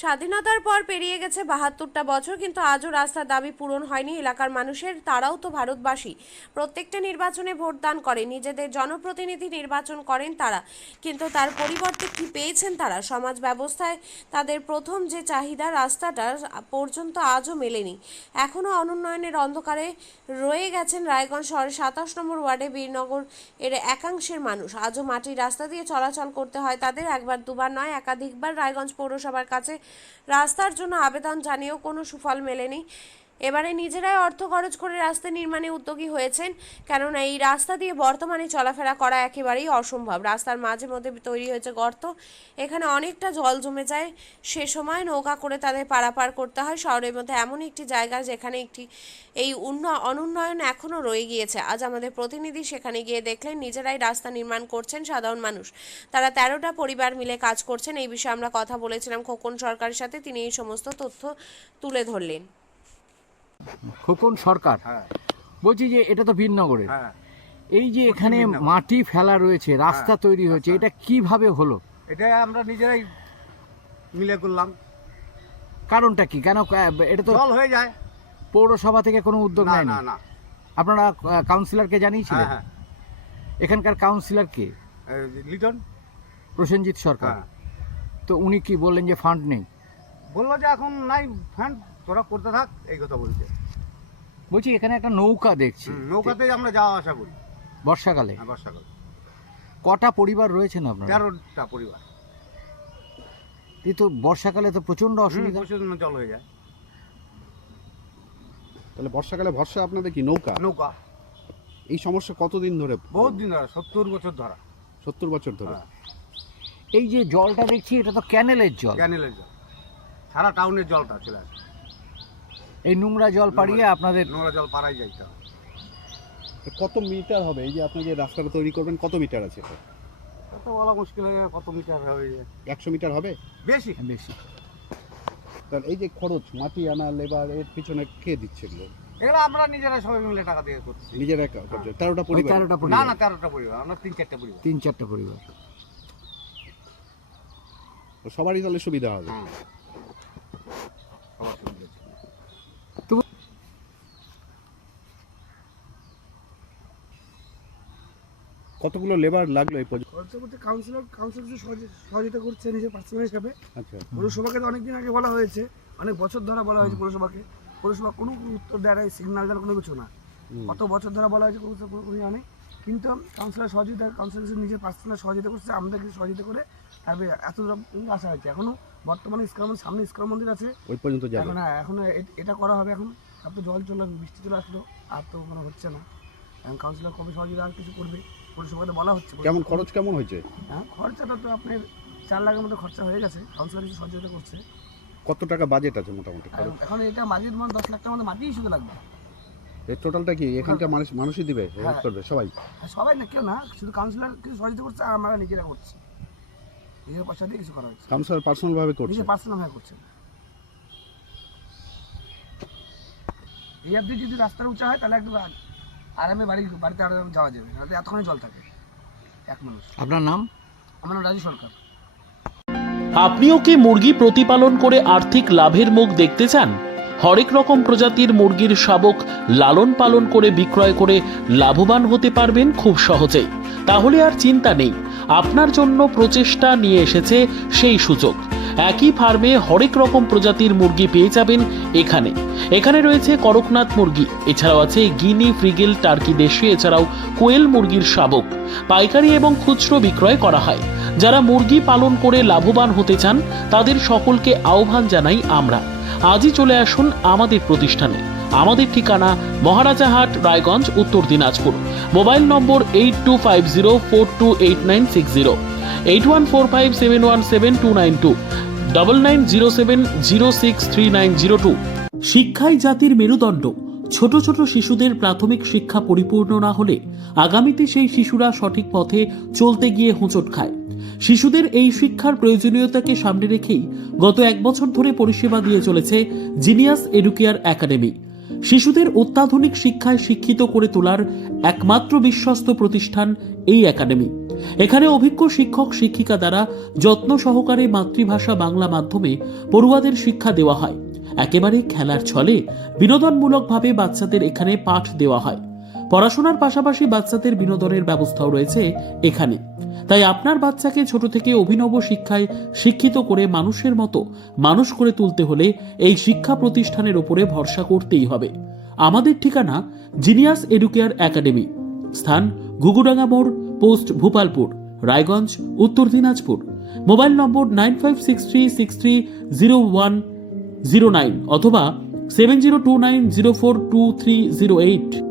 স্বাধীনতার পর পেরিয়ে গেছে ৭২টা বছর, কিন্তু আজও রাস্তার দাবি পূরণ হয়নি এলাকার মানুষের। তারাও তো ভারতবাসী, প্রত্যেকটা নির্বাচনে ভোটদান করে, নিজেদের জনপ্রতিনিধি নির্বাচন করেন তারা, কিন্তু তার পরিবর্তে কি পেয়েছেন তারা? সমাজ ব্যবস্থায় তাদের প্রথম যে চাহিদা, রাস্তাটা পর্যন্ত আজও মেলেনি। এখনও অনুন্নয়নের অন্ধকারে রয়ে গেছেন রায়গঞ্জ শহরের ২৭ নম্বর ওয়ার্ডে বীরনগর এর একাংশের মানুষ। আজও মাটির রাস্তা দিয়ে চলাচল করতে হয় তাদের। একবার দুবার নয়, একাধিকবার রায়গঞ্জ পৌরসভার কাছে রাস্তার জন্য আবেদন জানিয়েও কোনো সুফল মেলেনি। এবারে নিজেরাই অর্থ খরচ করে রাস্তা নির্মাণে উদ্যোগী হয়েছেন, কেননা এই রাস্তা দিয়ে বর্তমানে চলাফেরা করা একেবারেই অসম্ভব। রাস্তার মাঝে মধ্যে তৈরি হয়েছে গর্ত, এখানে অনেকটা জল জমে যায়, সে সময় নৌকা করে তাদের পারাপার করতে হয়। শহরের মধ্যে এমন একটি জায়গা যেখানে এই অনুন্নয়ন এখনও রয়ে গিয়েছে। আজ আমাদের প্রতিনিধি সেখানে গিয়ে দেখলেন নিজেরাই রাস্তা নির্মাণ করছেন সাধারণ মানুষ। তারা ১৩টা পরিবার মিলে কাজ করছেন। এই বিষয়ে আমরা কথা বলেছিলাম খোকন সরকারের সাথে, তিনি এই সমস্ত তথ্য তুলে ধরলেন। খোকন সরকার, বলছি যে এটা তো বীরনগরের, এই যে এখানে মাটি ফেলা রয়েছে, রাস্তা তৈরি হয়েছে, এটা কিভাবে হলো? এটা আমরা নিজেরাই মিলে করলাম। কারণটা কি? কেন এটা তো জল হয়ে যায়। পৌরসভা থেকে কোনো উদ্যোগ না নেয়নি? না না। আপনারা কাউন্সিলরকে জানিয়েছিলেন? হ্যাঁ এখানকার কাউন্সিলর কে? লিটন প্রসেনজিৎ সরকার। তো উনি কি বললেন যে ফান্ড নেই? বললো যে এখন নাই ফান্ড, তোরা করতে থাক, এই কথা বলছে। বলছি এখানে একটা নৌকা দেখছি, নৌকাতেই আমরা যাওয়া আসা করি বর্ষাকালে। বর্ষাকালে। কটা পরিবার রয়েছেন আপনারা? ১৩টা পরিবার। এই তো বর্ষাকালে তো প্রচন্ড অসুবিধা। প্রচুর জল হয়ে যায়। তাহলে বর্ষাকালে ভরসা আপনাদের কি নৌকা? নৌকা। এই সমস্যা কতদিন ধরে? বহুত দিন ধরে, ৭০ বছর ধরা। ৭০ বছর ধরে। এই যে জলটা দেখছি, এটা তো ক্যানেলের জল। ক্যানেলের জল, সারা টাউনের জলটা চলে আসে। এই নোংরা জল পাড়িয়ে আপনাদের নোংরা জল পাড়াই যাইতে হবে। কত মিটার হবে এই যে আপনি যে রাস্তাটা তৈরি করবেন? কত মিটার আছে এটা? কত বলা মুশকিল হয়ে যায়, কত মিটার হবে? ১০০ মিটার হবে? বেশি বেশি। তাহলে এই যে খরচ, মাটি আনা, লেবার, এর পিছনে কে দিচ্ছে এগুলো? এগুলো আমরা নিজেরা সবাই মিলে টাকা দিয়ে করছি। নিজেরা করছে? ১৩টা ওই পরিবার? ১৩টা না পরিবার? না, ১৩টা পরিবার, আমরা ৩-৪টা পরিবার। ৩-৪টা পরিবার। সবারই তাহলে সুবিধা হবে। সবার সুবিধা আছে। কতগুলো লেবার লাগলো এই পর্যন্ত? খরচা করতে কাউন্সিলর সহযোগিতা করছে নিজের পার্সোনাল হিসাবে। আচ্ছা। পৌরসভাকে তো অনেকদিন আগে বলা হয়েছে, অনেক বছর ধরে বলা হয়েছে পৌরসভাকে। পৌরসভা কোনো উত্তর দেয় না, সিগন্যাল দেয় কোনো কিছু না। কত বছর ধরে বলা হয়েছে, কোনো জানে। কিন্তু কাউন্সিলর সহযোগিতা, কাউন্সিলর নিজের পার্সোনাল সহযোগিতা করছে, আমাদের কিছু সহযোগিতা করে তারপরে এত আসা হয়েছে। এখনও বর্তমানে সামনে ইস্কন মন্দির আছে, ওই পর্যন্ত যাবে? এখন এখন এটা করা হবে। এখন আর তো জল চলে, বৃষ্টি চলে আসলো, আর তো কোনো হচ্ছে না। এখন কাউন্সিলর কবে সহযোগিতা আর কিছু করবে, পৌরসভাতে বলা হচ্ছে। কেমন খরচ কেমন হয়েছে? হ্যাঁ, খরচাটা তো আপনার ৪ লাখের মতো খরচা হয়ে গেছে। কাউন্সিলর কিছু সহযোগিতা করছে। কত টাকা বাজেট আছে মোটামুটি আর খরচ? এখন এটা বাজেট ১০ লাখ টাকার মতো মাটিই শুধু লাগবে। এর টোটালটা কি এখানকার মানুষই দিবে, হেল্প করবে সবাই? আর সবাই না, কেউ না, শুধু কাউন্সিলর কিছু সহযোগিতা করছে আর আমরা নিজেরা করছি। নিজের পয়সা দিয়ে কিছু করা হচ্ছে, কাউন্সিলর পার্সোনাল ভাবে করছে? নিজের পার্সোনাল ভাবে করছে। এই অবধি যদি রাস্তাটা উঁচা হয় তাহলে একটু আরামে বাড়িতে আরামে যাওয়া যাবে, নাহলে এতক্ষণে জল থাকে এক মানুষ। আপনার নাম? আমার নাম রাজু সরকার। আপনিও কি মুরগি প্রতিপালন করে আর্থিক লাভের মুখ দেখতে চান? হরেক রকম প্রজাতির মুরগির শাবক লালন পালন করে বিক্রয় করে লাভবান হতে পারবেন খুব সহজেই। তাহলে আর চিন্তা নেই, আপনার জন্য প্রচেষ্টা নিয়ে এসেছে সেই সুযোগ। একই ফার্মে হরেক রকম প্রজাতির মুরগি পেয়ে যাবেন এখানে রয়েছে করকনাথ মুরগি, এছাড়াও আছে গিনি, ফ্রিগেল, টার্কি দেশি, এছাড়াও কোয়েল মুরগির শাবক। পাইকারি এবং খুচরো বিক্রয় করা হয়। যারা মুরগি পালন করে লাভবান হতে চান তাদের সকলকে আহ্বান জানাই আমরা। আজই চলে আসুন আমাদের প্রতিষ্ঠানে। আমাদের ঠিকানা মহারাজাহাট, রায়গঞ্জ, উত্তর দিনাজপুর। মোবাইল নম্বর 8250428960, 8145717292, 9907063902। শিক্ষাই জাতির মেরুদণ্ড। ছোট ছোট শিশুদের প্রাথমিক শিক্ষা পরিপূর্ণ না হলে আগামীতে সেই শিশুরা সঠিক পথে চলতে গিয়ে হোঁচট খায়। শিশুদের এই শিক্ষার প্রয়োজনীয়তাকে সামনে রেখেই গত 1 বছর ধরে পরিষেবা দিয়ে চলেছে জিনিয়াস এডুকেয়ার একাডেমি। শিশুদের অত্যাধুনিক শিক্ষায় শিক্ষিত করে তোলার একমাত্র বিশ্বস্ত প্রতিষ্ঠান এই একাডেমি। এখানে অভিজ্ঞ শিক্ষক শিক্ষিকা দ্বারা যত্ন সহকারে মাতৃভাষা বাংলা মাধ্যমে পড়ুয়াদের শিক্ষা দেওয়া হয়। একেবারে খেলার ছলে বিনোদনমূলকভাবে বাচ্চাদের এখানে পাঠ দেওয়া হয়। পড়াশোনার পাশাপাশি বাচ্চাদের বিনোদনের ব্যবস্থাও রয়েছে এখানে। তাই আপনার বাচ্চাকে ছোট থেকে অভিনব শিক্ষায় শিক্ষিত করে মানুষের মতো মানুষ করে তুলতে হলে এই শিক্ষা প্রতিষ্ঠানের উপরে ভরসা করতেই হবে। আমাদের ঠিকানা জিনিয়াস এডুকেয়ার একাডেমি, স্থান ঘুঘুডাঙ্গা মোড়, পোস্ট ভূপালপুর, রায়গঞ্জ, উত্তর দিনাজপুর। মোবাইল নম্বর 9563630109 অথবা 7029042308।